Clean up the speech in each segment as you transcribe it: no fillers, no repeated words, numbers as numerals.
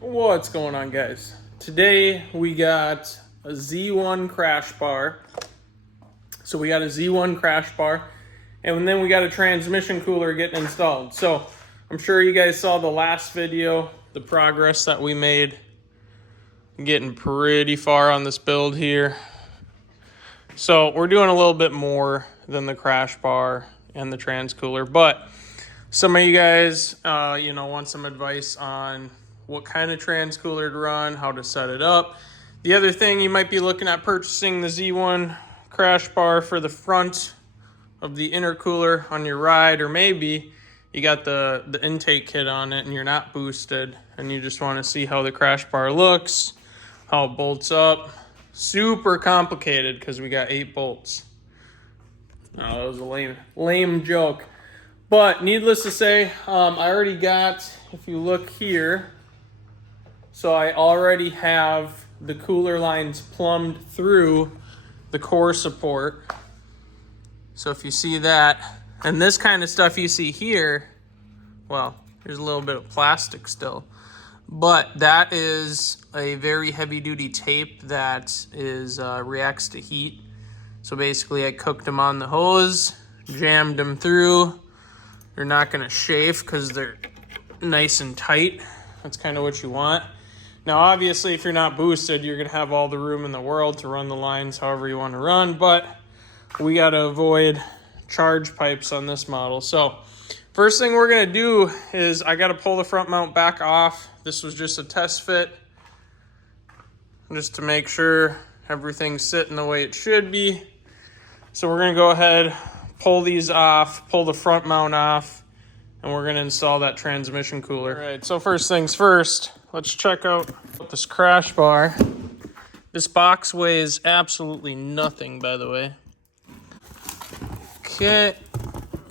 What's going on, guys? Today we got a Z1 crash bar. So we got a Z1 crash bar, and then we got a transmission cooler getting installed. So I'm sure you guys saw the last video, the progress that we made. Getting pretty far on this build here. So we're doing a little bit more than the crash bar and the trans cooler, but some of you guys, want some advice on what kind of trans cooler to run, how to set it up. The other thing, you might be looking at purchasing the Z1 crash bar for the front of the intercooler on your ride, or maybe you got the intake kit on it and you're not boosted and you just want to see how the crash bar looks, how it bolts up. Super complicated because we got 8 bolts. Oh, that was a lame joke. But needless to say, I already got, if you look here, so I already have the cooler lines plumbed through the core support. So if you see that, and this kind of stuff you see here, well, there's a little bit of plastic still, but that is a very heavy duty tape that is reacts to heat. So basically I cooked them on the hose, jammed them through. They're not gonna chafe because they're nice and tight. That's kind of what you want. Now, obviously, if you're not boosted, you're gonna have all the room in the world to run the lines however you want to run, but we gotta avoid charge pipes on this model. So first thing we're gonna do is I gotta pull the front mount back off. This was just a test fit, just to make sure everything's sitting the way it should be. So we're gonna go ahead, pull these off, pull the front mount off, and we're gonna install that transmission cooler. All right, so first things first, let's check out this crash bar. This box weighs absolutely nothing, by the way. Okay,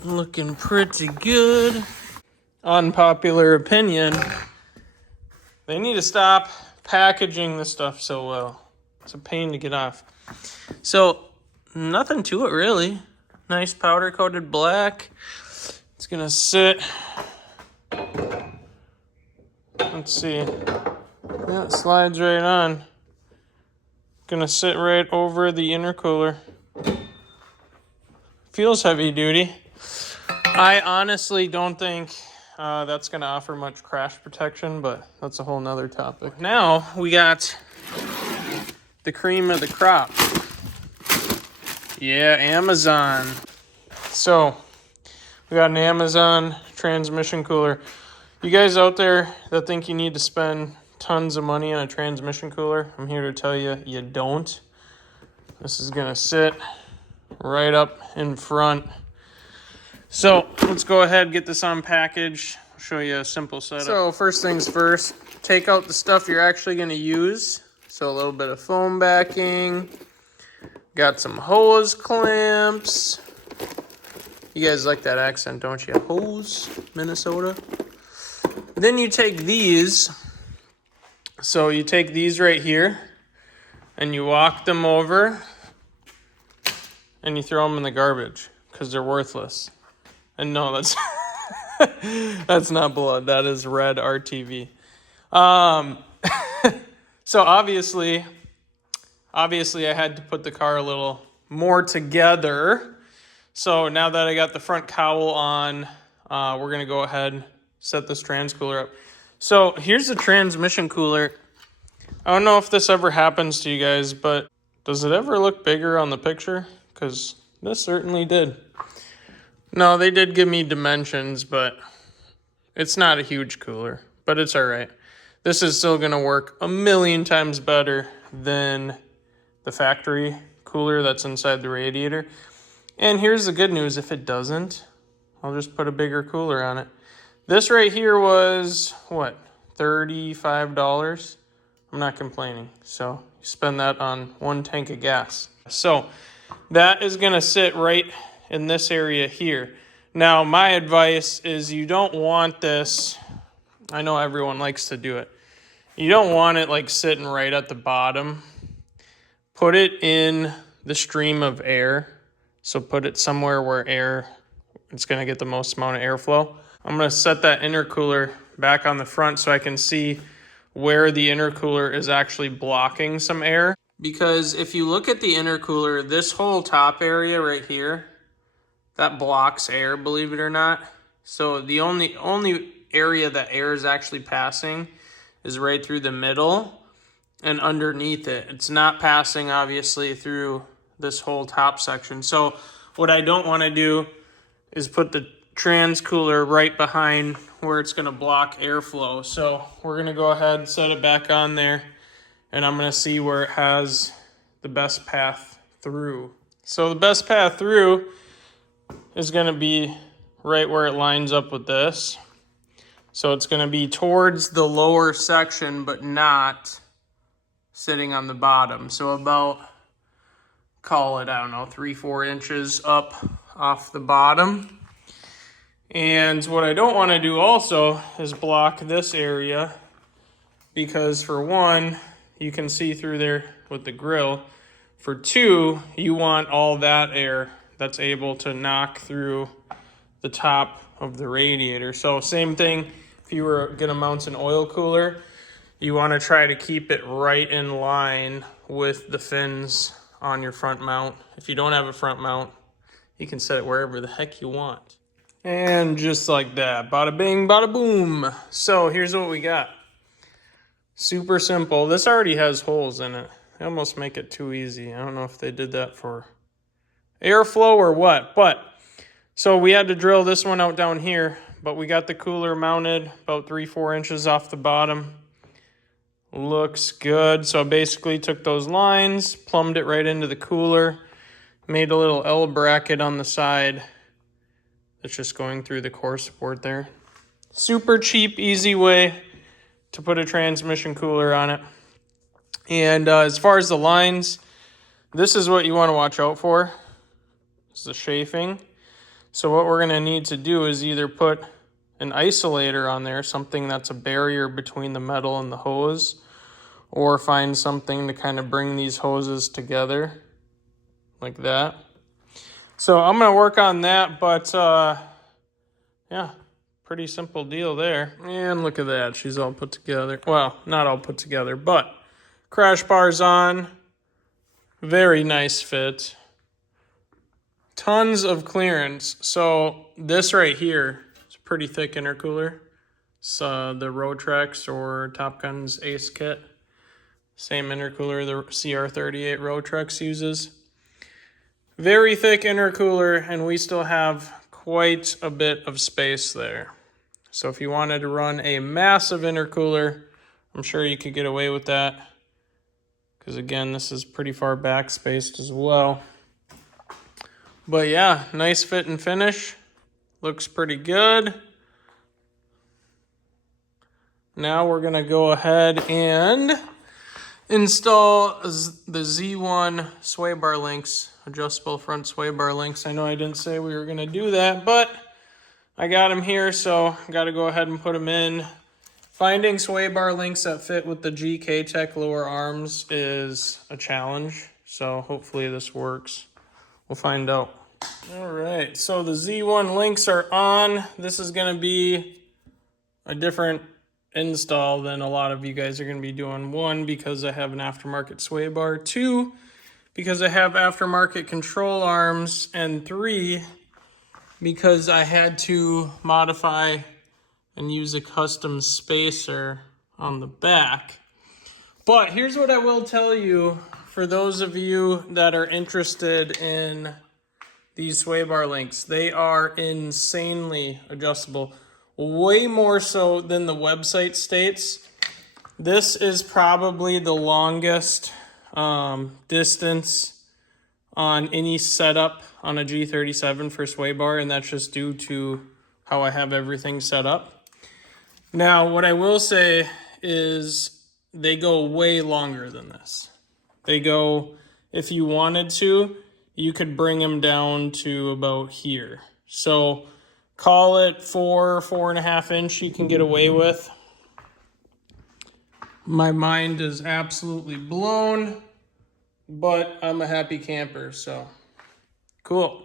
looking pretty good. Unpopular opinion, they need to stop packaging this stuff so well. It's a pain to get off. So, nothing to it really. Nice powder coated black. It's gonna sit. Let's see. Yeah, it slides right on. Gonna sit right over the intercooler. Feels heavy duty. I honestly don't think that's gonna offer much crash protection, but that's a whole nother topic. Now we got the cream of the crop. Yeah, Amazon. So, we got an Amazon transmission cooler. You guys out there that think you need to spend tons of money on a transmission cooler, I'm here to tell you, you don't. This is gonna sit right up in front. So, let's go ahead and get this unpackaged. I'll show you a simple setup. So, first things first, take out the stuff you're actually gonna use. So, a little bit of foam backing. Got some hose clamps. You guys like that accent, don't you? Hose, Minnesota. Then you take these. So you take these right here and you walk them over and you throw them in the garbage because they're worthless. And no, that's that's not blood. That is red RTV. So obviously I had to put the car a little more together. So now that I got the front cowl on, we're going to go ahead and set this trans cooler up. So here's the transmission cooler. I don't know if this ever happens to you guys, but does it ever look bigger on the picture? Because this certainly did. No, they did give me dimensions, but it's not a huge cooler, but it's all right. This is still going to work a million times better than the factory cooler that's inside the radiator. And here's the good news, if it doesn't, I'll just put a bigger cooler on it. This right here was, what, $35? I'm not complaining. So you spend that on 1 tank of gas. So that is gonna sit right in this area here. Now, my advice is you don't want this, I know everyone likes to do it. You don't want it like sitting right at the bottom. Put it in the stream of air. So put it somewhere where it's going to get the most amount of airflow. I'm going to set that intercooler back on the front so I can see where the intercooler is actually blocking some air. Because if you look at the intercooler, this whole top area right here, that blocks air, believe it or not. So the only area that air is actually passing is right through the middle and underneath it. It's not passing, obviously, through this whole top section. So what I don't want to do is put the trans cooler right behind where it's going to block airflow. So we're going to go ahead and set it back on there, and I'm going to see where it has the best path through. So the best path through is going to be right where it lines up with this. So it's going to be towards the lower section, but not sitting on the bottom. So about, call it, I don't know, 3-4 inches up off the bottom. And what I don't want to do also is block this area, because for one, you can see through there with the grill. For two, you want all that air that's able to knock through the top of the radiator. So same thing, if you were gonna mount an oil cooler, you want to try to keep it right in line with the fins on your front mount. If you don't have a front mount, you can set it wherever the heck you want. And just like that, bada bing, bada boom. So here's what we got. Super simple. This already has holes in it. They almost make it too easy. I don't know if they did that for airflow or what, but so we had to drill this one out down here, but we got the cooler mounted about 3-4 inches off the bottom. Looks good. So I basically took those lines, plumbed it right into the cooler, made a little L bracket on the side. It's just going through the core support there. Super cheap, easy way to put a transmission cooler on it. And as far as the lines, this is what you want to watch out for. It's the chafing. So what we're going to need to do is either put an isolator on there, something that's a barrier between the metal and the hose, or find something to kind of bring these hoses together like that. So I'm going to work on that, but yeah, pretty simple deal there. And look at that, she's all put together. Well, not all put together, but crash bars on. Very nice fit. Tons of clearance. So this right here is a pretty thick intercooler. It's the Rotrex or Top Gun's Ace kit. Same intercooler the CR38 Rotrex uses. Very thick intercooler, and we still have quite a bit of space there. So if you wanted to run a massive intercooler, I'm sure you could get away with that. Because again, this is pretty far back spaced as well. But yeah, nice fit and finish. Looks pretty good. Now we're gonna go ahead and install the Z1 sway bar links, adjustable front sway bar links. I know I didn't say we were gonna do that, but I got them here, so I gotta go ahead and put them in. Finding sway bar links that fit with the GK Tech lower arms is a challenge, so hopefully this works. We'll find out. All right, so the Z1 links are on. This is gonna be a different install than a lot of you guys are going to be doing. One, because I have an aftermarket sway bar. Two, because I have aftermarket control arms. And three, because I had to modify and use a custom spacer on the back. But here's what I will tell you for those of you that are interested in these sway bar links. They are insanely adjustable. Way more so than the website states. This is probably the longest distance on any setup on a G37 for sway bar, and that's just due to how I have everything set up. Now, what I will say is they go way longer than this. They go, if you wanted to, you could bring them down to about here. So call it 4.5 inch you can get away with. My mind is absolutely blown, but I'm a happy camper, so cool.